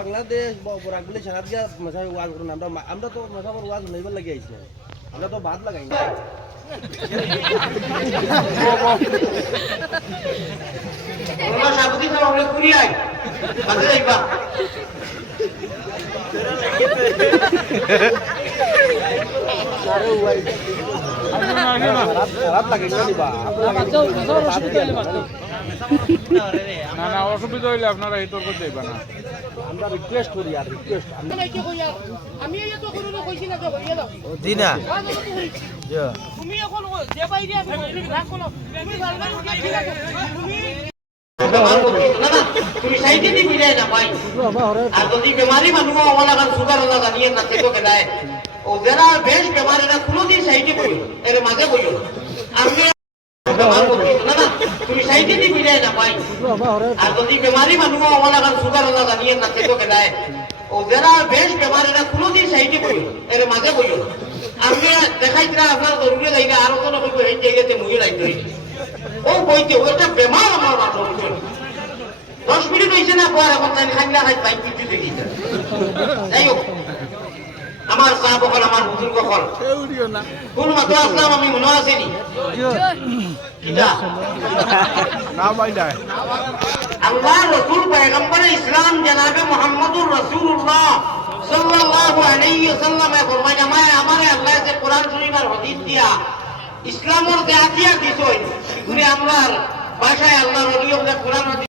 বাংলাদেশ বরাকগুলি সারা দিয়া মশাই ওয়াজ করুন আমরা তো মশাবর ওয়াজ নইবার লাগে আইছি আমরা তো বাদ লাগাই না ওলা সাবুতি তো আমরা কুড়ি আই বাদে যাইবা আরে ওয়াই খারাপ লাগে না দিবা না না অসুবিধা হইলে আপনারা এই তর্ক দেবা না আমরা রিকোয়েস্ট করি আর রিকোয়েস্ট আমি এই তো কোনো কইছি না তো হইয়া দাও দিনা তুমি এখন যে বাইরে আমি রাখ কোন তুমি বারবার উঠাই লাগে তুমি সাইডে দি মিলাই না ভাই আর যদি বেমারি মানুষ ওলা গান সুগার ওলা জানিয়ে না সেটো কেদায় ও যারা বেশ বেমারিরা কোনোদিন সাইডে বই এর মাঝে বইও আমি না তুমি সাইডে দি মিলাই না ভাই আর যদি বেমারি মানুষ ওলা গান সুগার ওলা জানিয়ে না সেটো কেদায় ও যারা বেশ বেমারিরা কোনোদিন সাইডে বই এর মাঝে বইও আমি দেখাইতরা আপনার জরুরি লাগে আর কোনো কইব এই জায়গাতে মুই লাগবে ও বইতে ওটা বেমার আমার মাথা উঠে 10 মিনিট হইছে না পর এখন তাই খাইলা খাই বাইক কিছু দেখি যাই হোক আমার চা বকল আমার হুজুর বকল কোন মাত্র আসলাম আমি মনে আসেনি কিটা না ভাই না আল্লাহ রাসূল পয়গম্বর ইসলাম জনাবে মুহাম্মদুর রাসূলুল্লাহ সাল্লাল্লাহু আলাইহি ওয়াসাল্লাম ফরমায় আমারে আল্লাহ যে কোরআন শরীফ আর হাদিস দিয়া ইসলামের দেয়াতিয়া দিছই এগুলি আমরার ভাষায় আল্লাহর ওলি আমরা কোরআন